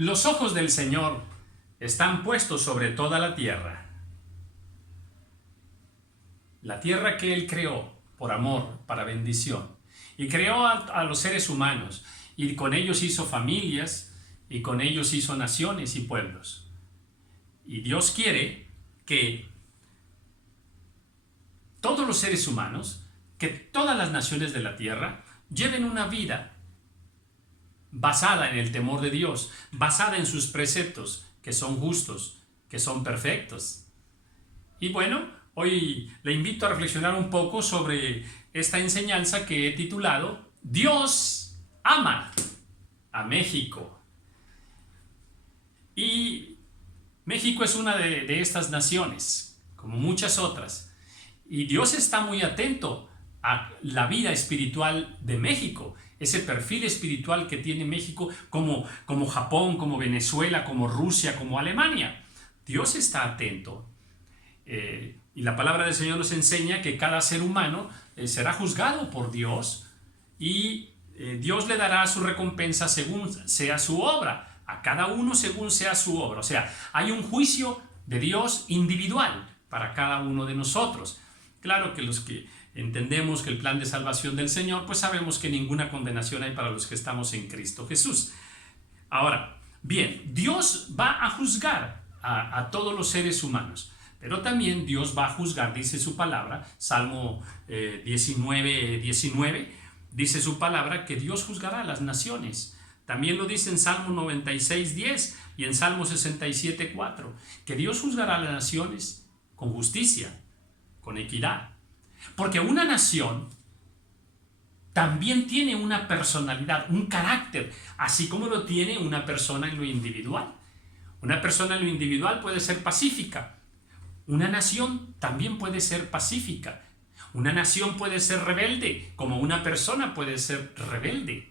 Los ojos del Señor están puestos sobre toda la tierra que Él creó por amor, para bendición, y creó a los seres humanos, y con ellos hizo familias, y con ellos hizo naciones y pueblos. Y Dios quiere que todos los seres humanos, que todas las naciones de la tierra, lleven una vida basada en el temor de Dios, basada en sus preceptos, que son justos, que son perfectos. Y bueno, hoy le invito a reflexionar un poco sobre esta enseñanza que he titulado Dios ama a México. Y México es una de estas naciones, como muchas otras. Y Dios está muy atento a la vida espiritual de México, ese perfil espiritual que tiene México, como Japón, como Venezuela, como Rusia, como Alemania. Dios está atento. Y la palabra del Señor nos enseña que cada ser humano será juzgado por Dios y Dios le dará su recompensa según sea su obra, a cada uno según sea su obra. O sea, hay un juicio de Dios individual para cada uno de nosotros. Claro que los que entendemos que el plan de salvación del Señor, pues sabemos que ninguna condenación hay para los que estamos en Cristo Jesús. Ahora, bien, Dios va a juzgar a todos los seres humanos, pero también Dios va a juzgar, dice su palabra, Salmo 19:19, dice su palabra que Dios juzgará a las naciones. También lo dice en Salmo 96:10 y en Salmo 67:4, que Dios juzgará a las naciones con justicia, con equidad. Porque una nación también tiene una personalidad, un carácter, así como lo tiene una persona en lo individual. Una persona en lo individual puede ser pacífica. Una nación también puede ser pacífica. Una nación puede ser rebelde, como una persona puede ser rebelde.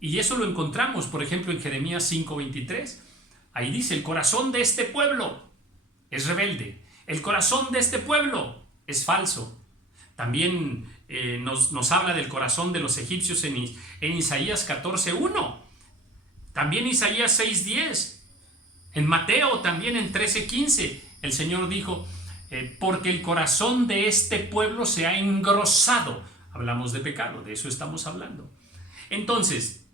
Y eso lo encontramos, por ejemplo, en Jeremías 5:23. Ahí dice, el corazón de este pueblo es rebelde. El corazón de este pueblo es falso. También nos habla del corazón de los egipcios en Isaías 14:1. También Isaías 6:10. En Mateo también en 13:15 el Señor dijo, porque el corazón de este pueblo se ha engrosado. Hablamos de pecado, de eso estamos hablando. Entonces,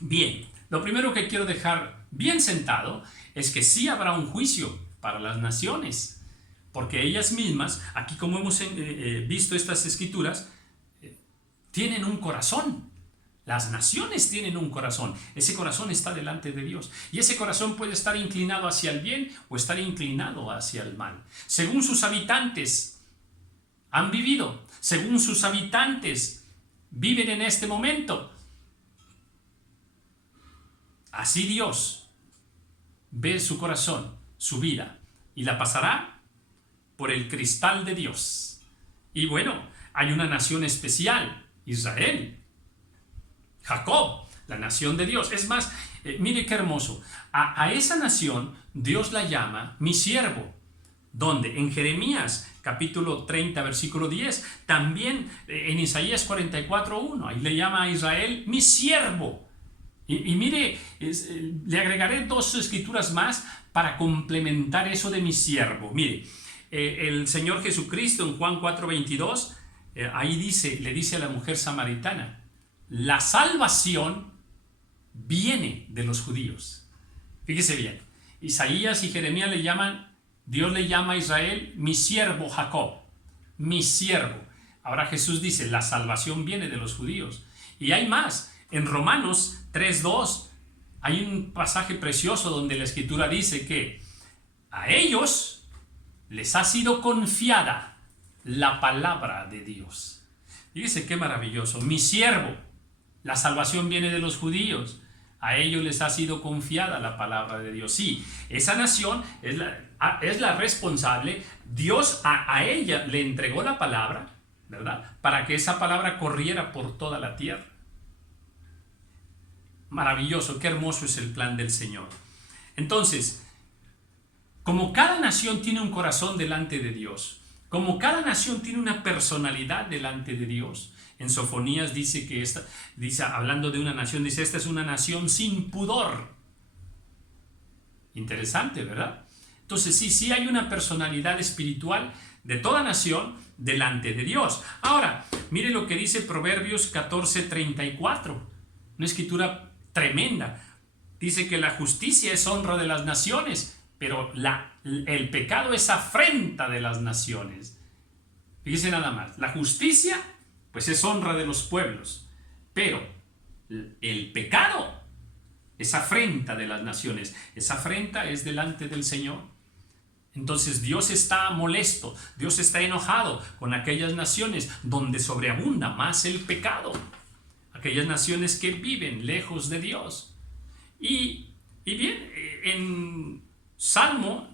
bien, lo primero que quiero dejar bien sentado es que sí habrá un juicio para las naciones, porque ellas mismas, aquí como hemos visto estas escrituras, tienen un corazón. Las naciones tienen un corazón. Ese corazón está delante de Dios. Y ese corazón puede estar inclinado hacia el bien o estar inclinado hacia el mal. Según sus habitantes han vivido, según sus habitantes viven en este momento. Así Dios ve su corazón, su vida, y la pasará por el cristal de Dios. Y bueno, hay una nación especial, Israel, Jacob, la nación de Dios. Es más, mire qué hermoso, a esa nación Dios la llama mi siervo. ¿Dónde? En Jeremías capítulo 30 versículo 10, también en Isaías 44:1, ahí le llama a Israel mi siervo. Y mire, le agregaré dos escrituras más para complementar eso de mi siervo. Mire, el Señor Jesucristo en Juan 4:22, ahí dice, le dice a la mujer samaritana, la salvación viene de los judíos. Fíjese bien, Isaías y Jeremías le llaman, Dios le llama a Israel mi siervo Jacob, mi siervo. Ahora Jesús dice, la salvación viene de los judíos. Y hay más, en Romanos 3:2 hay un pasaje precioso donde la escritura dice que a ellos les ha sido confiada la palabra de Dios. Fíjese qué maravilloso, mi siervo. La salvación viene de los judíos. A ellos les ha sido confiada la palabra de Dios. Sí, esa nación es la responsable. Dios a ella le entregó la palabra, ¿verdad? Para que esa palabra corriera por toda la tierra. Maravilloso, qué hermoso es el plan del Señor. Entonces, como cada nación tiene un corazón delante de Dios, como cada nación tiene una personalidad delante de Dios, en Sofonías dice que hablando de una nación, dice, esta es una nación sin pudor. Interesante, ¿verdad? Entonces sí hay una personalidad espiritual de toda nación delante de Dios. Ahora, mire lo que dice Proverbios 14:34, una escritura tremenda. Dice que la justicia es honra de las naciones, pero el pecado es afrenta de las naciones. Fíjense nada más, la justicia pues es honra de los pueblos, pero el pecado es afrenta de las naciones. Esa afrenta es delante del Señor. Entonces Dios está molesto, Dios está enojado con aquellas naciones donde sobreabunda más el pecado, aquellas naciones que viven lejos de Dios. Y bien, en Salmo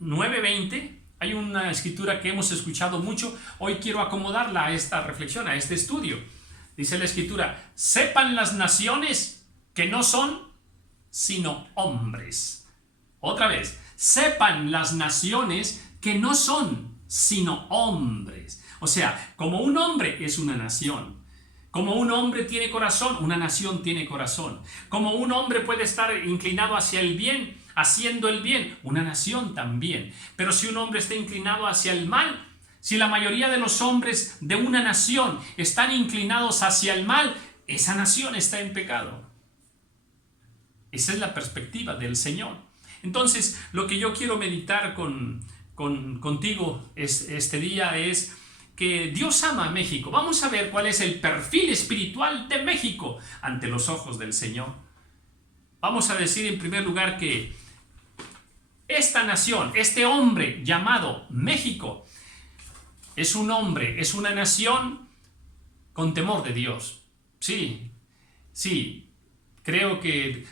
9:20 hay una escritura que hemos escuchado mucho. Hoy quiero acomodarla a esta reflexión, a este estudio. Dice la escritura: sepan las naciones que no son sino hombres. Otra vez, sepan las naciones que no son sino hombres. O sea, como un hombre es una nación. Como un hombre tiene corazón, una nación tiene corazón. Como un hombre puede estar inclinado hacia el bien, haciendo el bien, una nación también. Pero si un hombre está inclinado hacia el mal, si la mayoría de los hombres de una nación están inclinados hacia el mal, esa nación está en pecado. Esa es la perspectiva del Señor. Entonces, lo que yo quiero meditar contigo este día es que Dios ama a México. Vamos a ver cuál es el perfil espiritual de México ante los ojos del Señor. Vamos a decir en primer lugar que esta nación, este hombre llamado México, es un hombre, es una nación con temor de Dios. Sí, creo que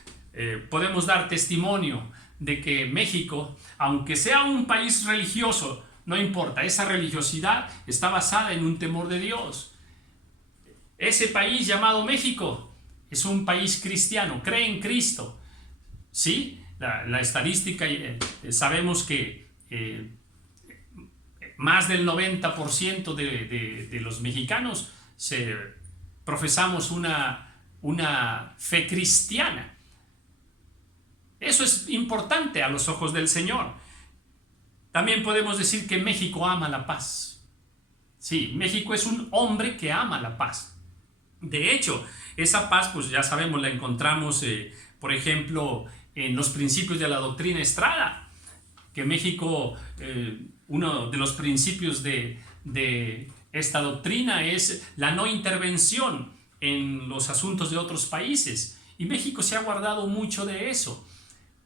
podemos dar testimonio de que México, aunque sea un país religioso, no importa, esa religiosidad está basada en un temor de Dios. Ese país llamado México es un país cristiano, cree en Cristo. Sí, la estadística, sabemos que más del 90% de los mexicanos profesamos una fe cristiana. Eso es importante a los ojos del Señor. También podemos decir que México ama la paz. Sí, México es un hombre que ama la paz. De hecho, esa paz, pues ya sabemos, la encontramos, por ejemplo, en los principios de la doctrina Estrada, que México, uno de los principios de esta doctrina es la no intervención en los asuntos de otros países. Y México se ha guardado mucho de eso.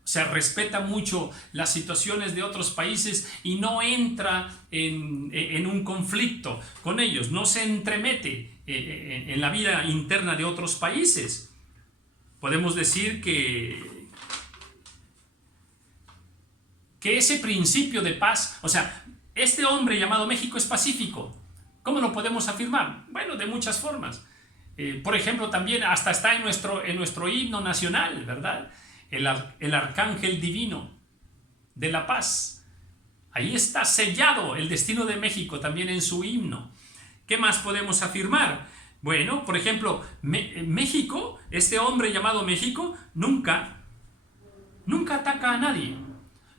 Se respeta mucho las situaciones de otros países y no entra en un conflicto con ellos, no se entremete en la vida interna de otros países. Podemos decir que ese principio de paz, o sea, este hombre llamado México es pacífico. ¿Cómo lo podemos afirmar? Bueno, de muchas formas. Por ejemplo, también hasta está en nuestro himno nacional, ¿verdad? El arcángel divino de la paz. Ahí está sellado el destino de México también en su himno. ¿Qué más podemos afirmar? Bueno, por ejemplo, México, este hombre llamado México, nunca ataca a nadie.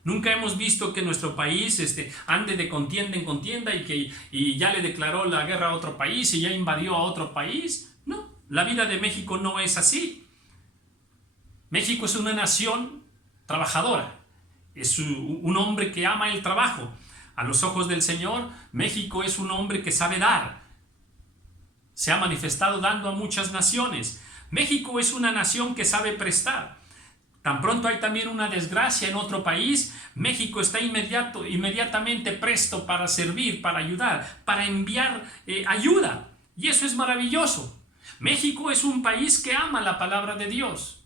Nunca hemos visto que nuestro país ande de contienda en contienda y ya le declaró la guerra a otro país y ya invadió a otro país. No, la vida de México no es así. México es una nación trabajadora, es un hombre que ama el trabajo. A los ojos del Señor, México es un hombre que sabe dar. Se ha manifestado dando a muchas naciones. México es una nación que sabe prestar. Tan pronto hay también una desgracia en otro país, México está inmediatamente presto para servir, para ayudar, para enviar ayuda. Y eso es maravilloso. México es un país que ama la palabra de Dios.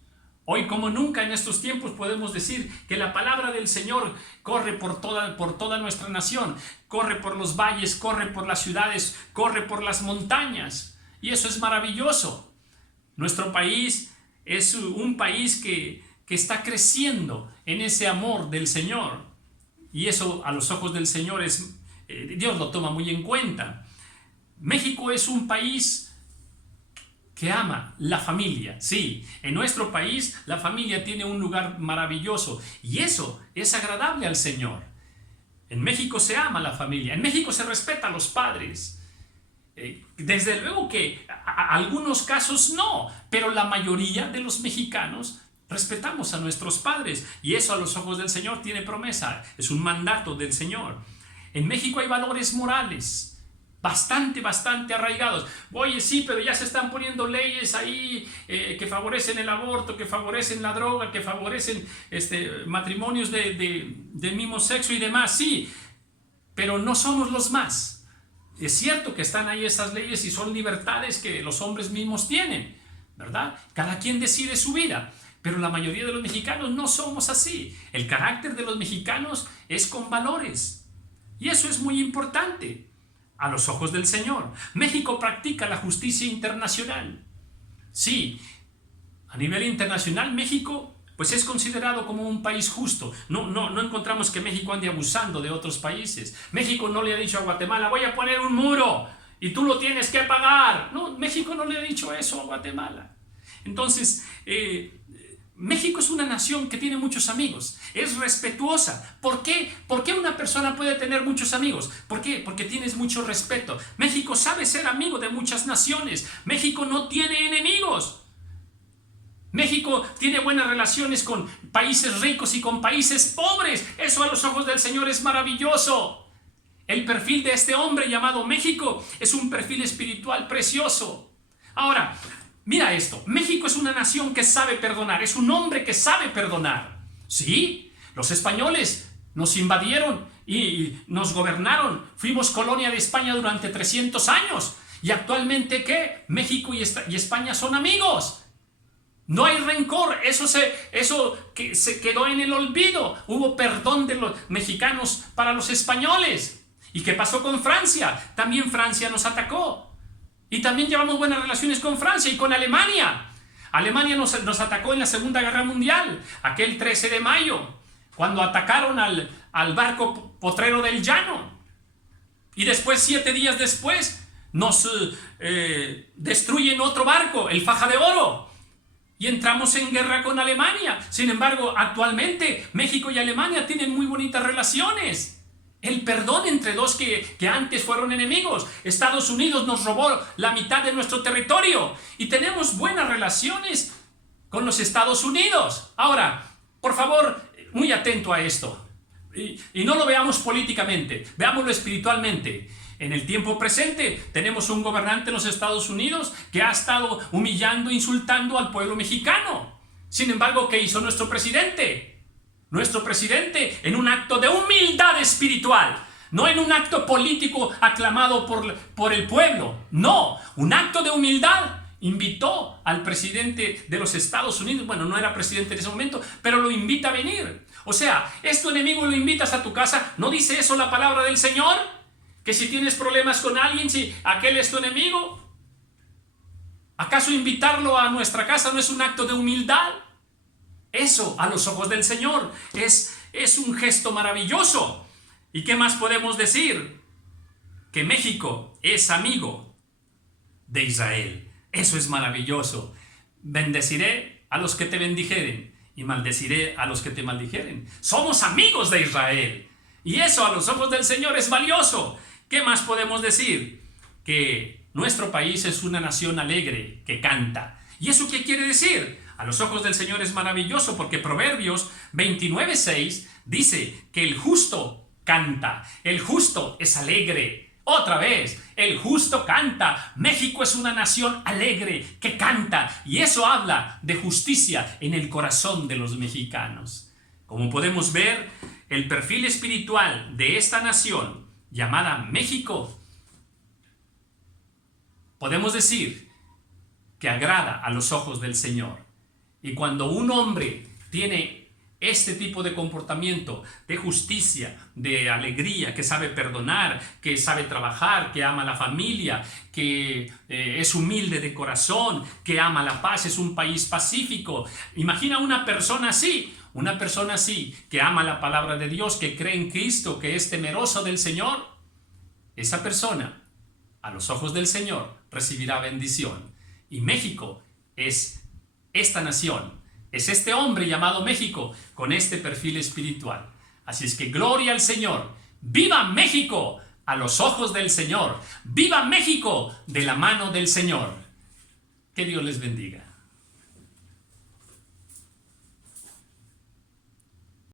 Hoy como nunca en estos tiempos podemos decir que la palabra del Señor corre por toda nuestra nación, corre por los valles, corre por las ciudades, corre por las montañas. Y eso es maravilloso. Nuestro país es un país que está creciendo en ese amor del Señor. Y eso a los ojos del Señor Dios lo toma muy en cuenta. México es un país que ama la familia. Sí, en nuestro país la familia tiene un lugar maravilloso y eso es agradable al Señor. En México se ama la familia, en México se respeta a los padres. Desde luego que algunos casos no, pero la mayoría de los mexicanos respetamos a nuestros padres y eso a los ojos del Señor tiene promesa, es un mandato del Señor. En México hay valores morales bastante arraigados. Oye, sí, pero ya se están poniendo leyes ahí que favorecen el aborto, que favorecen la droga, que favorecen matrimonios del mismo sexo y demás. Sí, pero no somos los más. Es cierto que están ahí esas leyes y son libertades que los hombres mismos tienen, ¿verdad? Cada quien decide su vida, pero la mayoría de los mexicanos no somos así. El carácter de los mexicanos es con valores y eso es muy importante a los ojos del Señor. México practica la justicia internacional. Sí, a nivel internacional México pues es considerado como un país justo. No encontramos que México ande abusando de otros países. México no le ha dicho a Guatemala, voy a poner un muro y tú lo tienes que pagar. No, México no le ha dicho eso a Guatemala. Entonces, México es una nación que tiene muchos amigos, es respetuosa. ¿Por qué? ¿Por qué una persona puede tener muchos amigos? ¿Por qué? Porque tienes mucho respeto. México sabe ser amigo de muchas naciones. México no tiene enemigos. México tiene buenas relaciones con países ricos y con países pobres. Eso a los ojos del Señor es maravilloso. El perfil de este hombre llamado México es un perfil espiritual precioso. Ahora, mira esto, México es una nación que sabe perdonar, es un hombre que sabe perdonar. Sí, los españoles nos invadieron y nos gobernaron, fuimos colonia de España durante 300 años y actualmente ¿qué? México y España son amigos. No hay rencor, eso que se quedó en el olvido. Hubo perdón de los mexicanos para los españoles. ¿Y qué pasó con Francia? También Francia nos atacó. Y también llevamos buenas relaciones con Francia y con Alemania. Alemania nos atacó en la Segunda Guerra Mundial, aquel 13 de mayo, cuando atacaron al barco potrero del Llano. Y después, 7 días después, nos destruyen otro barco, el Faja de Oro. Y entramos en guerra con Alemania. Sin embargo, actualmente México y Alemania tienen muy bonitas relaciones. El perdón entre dos que antes fueron enemigos. Estados Unidos nos robó la mitad de nuestro territorio y tenemos buenas relaciones con los Estados Unidos. Ahora, por favor, muy atento a esto. Y no lo veamos políticamente, veámoslo espiritualmente. En el tiempo presente tenemos un gobernante en los Estados Unidos que ha estado humillando, insultando al pueblo mexicano. Sin embargo, ¿qué hizo nuestro presidente? Nuestro presidente, en un acto de humildad espiritual, no en un acto político aclamado por el pueblo, no, un acto de humildad, invitó al presidente de los Estados Unidos, bueno, no era presidente en ese momento, pero lo invita a venir. O sea, ¿es tu enemigo y lo invitas a tu casa? ¿No dice eso la palabra del Señor? Que si tienes problemas con alguien, si aquel es tu enemigo, ¿acaso invitarlo a nuestra casa no es un acto de humildad? Eso, a los ojos del Señor, es un gesto maravilloso. ¿Y qué más podemos decir? Que México es amigo de Israel. Eso es maravilloso. Bendeciré a los que te bendijeren y maldeciré a los que te maldijeren. Somos amigos de Israel. Y eso a los ojos del Señor es valioso. ¿Qué más podemos decir? Que nuestro país es una nación alegre, que canta. ¿Y eso qué quiere decir? A los ojos del Señor es maravilloso porque Proverbios 29:6 dice que el justo canta, el justo es alegre. Otra vez, el justo canta. México es una nación alegre que canta y eso habla de justicia en el corazón de los mexicanos. Como podemos ver, el perfil espiritual de esta nación llamada México, podemos decir que agrada a los ojos del Señor. Y cuando un hombre tiene este tipo de comportamiento, de justicia, de alegría, que sabe perdonar, que sabe trabajar, que ama a la familia, que es humilde de corazón, que ama la paz, es un país pacífico. Imagina una persona así, que ama la palabra de Dios, que cree en Cristo, que es temeroso del Señor. Esa persona, a los ojos del Señor, recibirá bendición. Y México es esta nación, es este hombre llamado México con este perfil espiritual. Así es que gloria al Señor. ¡Viva México! A los ojos del Señor. ¡Viva México! De la mano del Señor. Que Dios les bendiga.